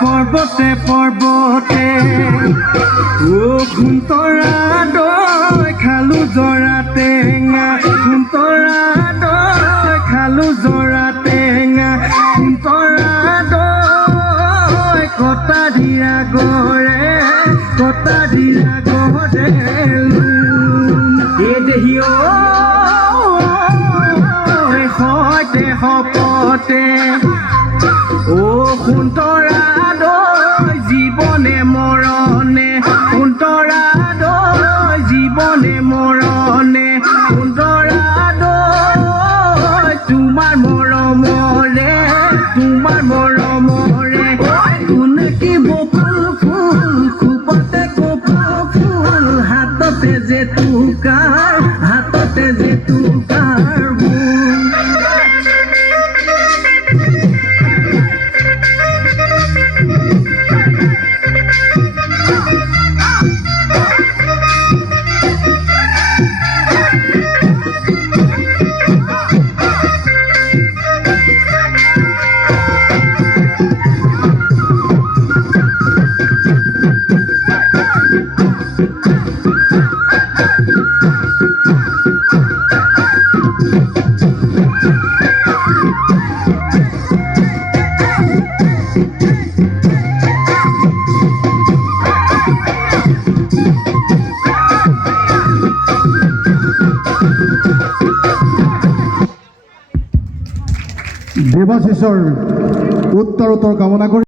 পৰ্বতে পৰ্বতে খুন্তৰা দৈ খালো জৰা টেঙা খুন্তৰা দৈ খালো জৰা টেঙা খুন্তৰা দৈ কটা দিয়া গৰে দেহি সৈতে সপতে সুন্তৰা দৈ জীৱনে মৰণে সুন্তৰা দৈ জীৱনে মৰণে সুন্তৰা দৈ তোমাৰ মৰমৰে তুনকি বকুল ফুল খুবতে কপৌ ফুল হাততে যে তুকাৰ দেৱাশিষৰ উত্তৰ কামনা কৰি